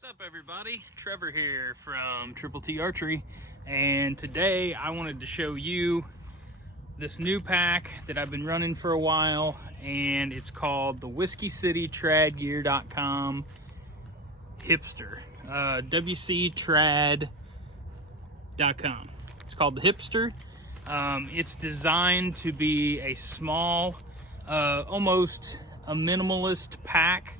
What's up, everybody? Trevor here from Triple T Archery, and today I wanted to show you this new pack that I've been running for a while, and it's called the WhiskeyCityTradGear.com Hipster. WCTrad.com. It's called the Hipster. It's designed to be a small, almost a minimalist pack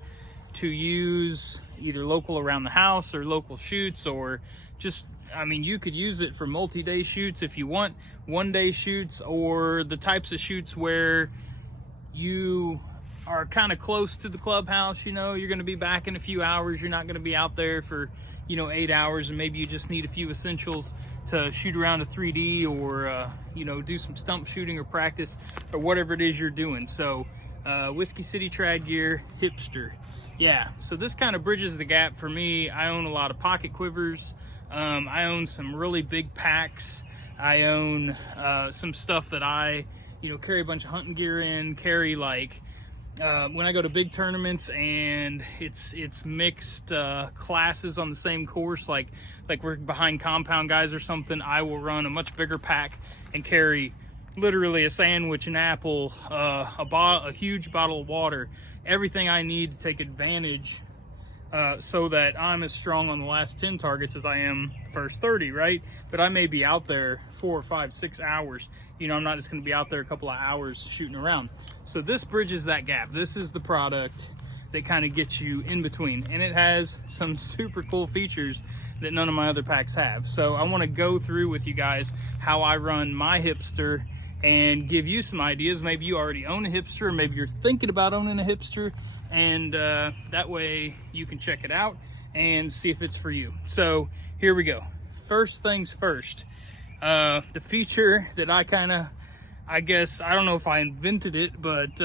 to use either local around the house or local shoots, or just, I mean, you could use it for multi-day shoots if you want, one-day shoots, or the types of shoots where you are kind of close to the clubhouse. You know, you're going to be back in a few hours. You're not going to be out there for, 8 hours, and maybe you just need a few essentials to shoot around a 3D or, do some stump shooting or practice or whatever it is you're doing. So, Whiskey City Trad Gear Hipster. Yeah, so this kind of bridges the gap for me. I own a lot of pocket quivers. I own some really big packs. I own some stuff that I, carry a bunch of hunting gear in, carry like, when I go to big tournaments and it's mixed classes on the same course, like we're behind compound guys or something, I will run a much bigger pack and carry literally a sandwich, an apple, a huge bottle of water, everything I need to take advantage so that I'm as strong on the last 10 targets as I am the first 30, right? But I may be out there 4, 5, 6 hours. I'm not just going to be out there a couple of hours shooting around. So this bridges that gap. This is the product that kind of gets you in between, and it has some super cool features that none of my other packs have. So I want to go through with you guys how I run my Hipster and give you some ideas. Maybe you already own a Hipster, or maybe you're thinking about owning a Hipster, and that way you can check it out and see if it's for you. So here we go. First things first, the feature that I guess, I don't know if I invented it, but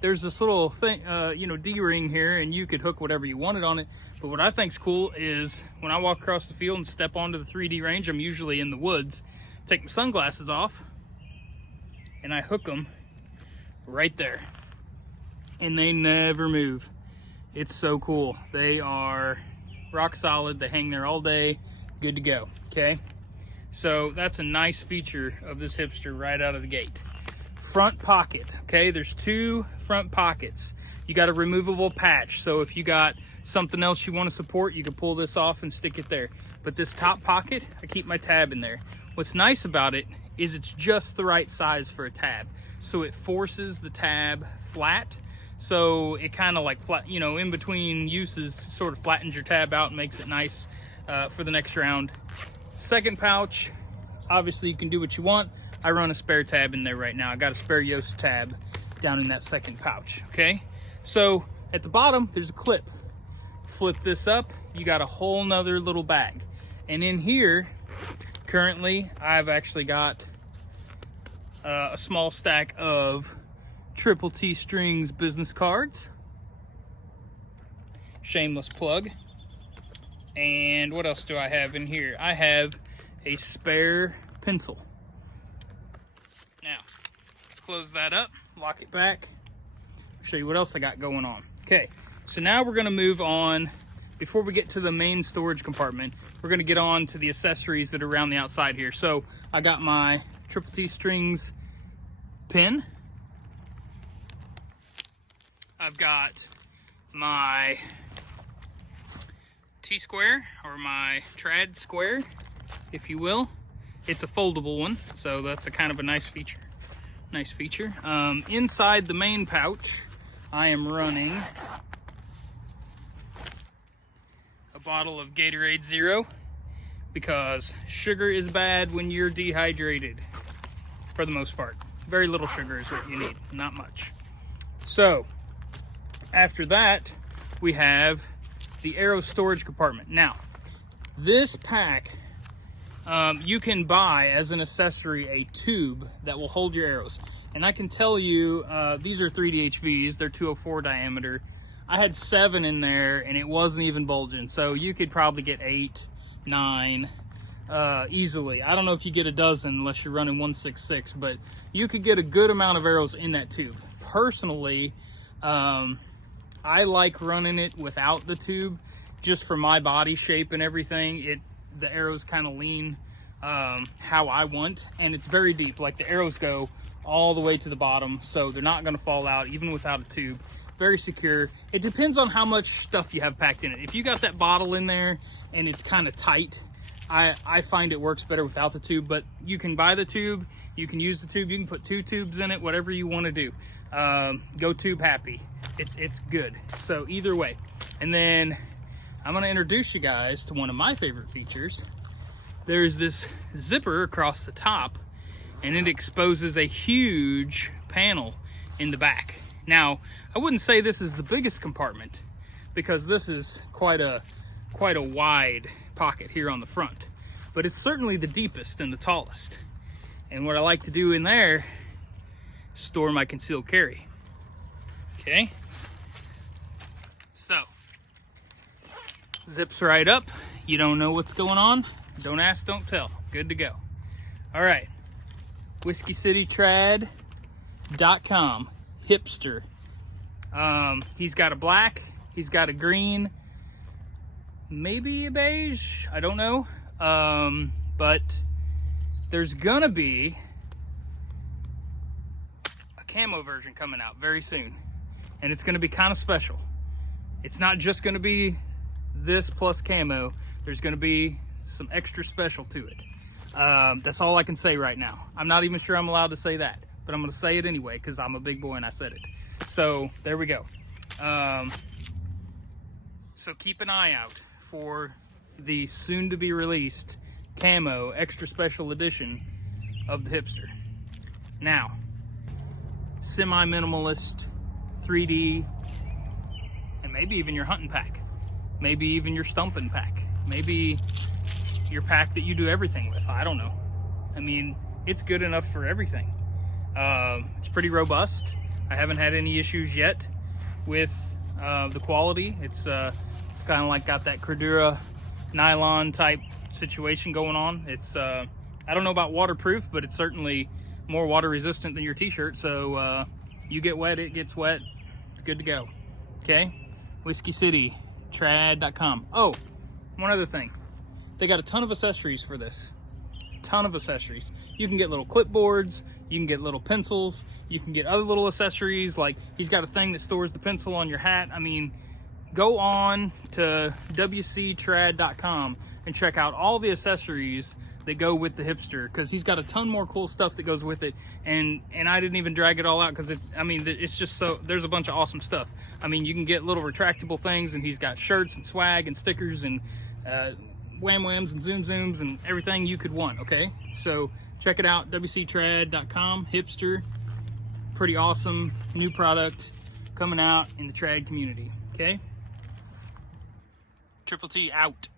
there's this little thing, D-ring here, and you could hook whatever you wanted on it. But what I think's cool is when I walk across the field and step onto the 3D range, I'm usually in the woods, take my sunglasses off, and I hook them right there, and they never move. It's so cool. They are rock solid. They hang there all day, good to go. Okay, so that's a nice feature of this Hipster right out of the gate. Front pocket. Okay, there's 2 front pockets. You got a removable patch, so if you got something else you want to support, you can pull this off and stick it there. But this top pocket, I keep my tab in there. What's nice about it is it's just the right size for a tab. So it forces the tab flat. So it kind of like flat, in between uses, sort of flattens your tab out and makes it nice for the next round. Second pouch, obviously you can do what you want. I run a spare tab in there right now. I got a spare Yoast tab down in that second pouch, okay? So at the bottom, there's a clip. Flip this up, you got a whole nother little bag. And in here, currently, I've actually got a small stack of Triple T Strings business cards. Shameless plug. And what else do I have in here? I have a spare pencil. Now, let's close that up, lock it back, show you what else I got going on. Okay, so now we're gonna move on. Before we get to the main storage compartment, we're gonna get on to the accessories that are around the outside here. So I got my Triple T Strings pin. I've got my T-square, or my trad square, if you will. It's a foldable one, so that's a kind of a nice feature. Inside the main pouch, I am running a bottle of Gatorade Zero, because sugar is bad when you're dehydrated, for the most part. Very little sugar is what you need, not much. So after that, we have the arrow storage compartment. Now, this pack, you can buy as an accessory a tube that will hold your arrows. And I can tell you, these are 3DHVs, they're 204 diameter. I had 7 in there and it wasn't even bulging. So you could probably get 8, 9 easily. I don't know if you get a dozen unless you're running 166, but you could get a good amount of arrows in that tube. Personally, I like running it without the tube just for my body shape and everything, the arrows kind of lean how I want, and it's very deep. Like the arrows go all the way to the bottom, so they're not going to fall out even without a tube. Very secure. It depends on how much stuff you have packed in it. If you got that bottle in there and it's kind of tight, I find it works better without the tube, but you can buy the tube, you can use the tube, you can put 2 tubes in it, whatever you want to do. Go tube happy. It's good. So either way. And then I'm going to introduce you guys to one of my favorite features. There's this zipper across the top, and it exposes a huge panel in the back. Now, I wouldn't say this is the biggest compartment, because this is quite a wide pocket here on the front, but it's certainly the deepest and the tallest. And what I like to do in there, store my concealed carry. Okay, so zips right up. You don't know what's going on, don't ask, don't tell. Good to go. All right, WhiskeyCityTrad.com, Hipster. He's got a black, he's got a green, maybe a beige, I don't know. But there's gonna be a camo version coming out very soon, and it's gonna be kind of special. It's not just gonna be this plus camo. There's gonna be some extra special to it. That's all I can say right now. I'm not even sure I'm allowed to say that, but I'm gonna say it anyway because I'm a big boy and I said it. So there we go. So keep an eye out for the soon to be released camo extra special edition of the Hipster. Now, semi-minimalist, 3D, and maybe even your hunting pack, maybe even your stumping pack, maybe your pack that you do everything with. I don't know. I mean, it's good enough for everything. It's pretty robust. I haven't had any issues yet with the quality. It's kind of like got that Cordura nylon type situation going on. It's I don't know about waterproof, but it's certainly more water resistant than your t-shirt. So you get wet, it gets wet. It's good to go. Okay, WhiskeyCityTrad.com. Oh, one other thing. They got a ton of accessories for this. Ton of accessories. You can get little clipboards, you can get little pencils, you can get other little accessories, like he's got a thing that stores the pencil on your hat. I mean, go on to WCTrad.com and check out all the accessories that go with the Hipster, because he's got a ton more cool stuff that goes with it, and I didn't even drag it all out because it's just so, there's a bunch of awesome stuff. I mean, you can get little retractable things, and he's got shirts and swag and stickers and wham whams and zoom zooms and everything you could want. Okay, so check it out, WCTrad.com, Hipster. Pretty awesome new product coming out in the trad community. Okay, Triple T out.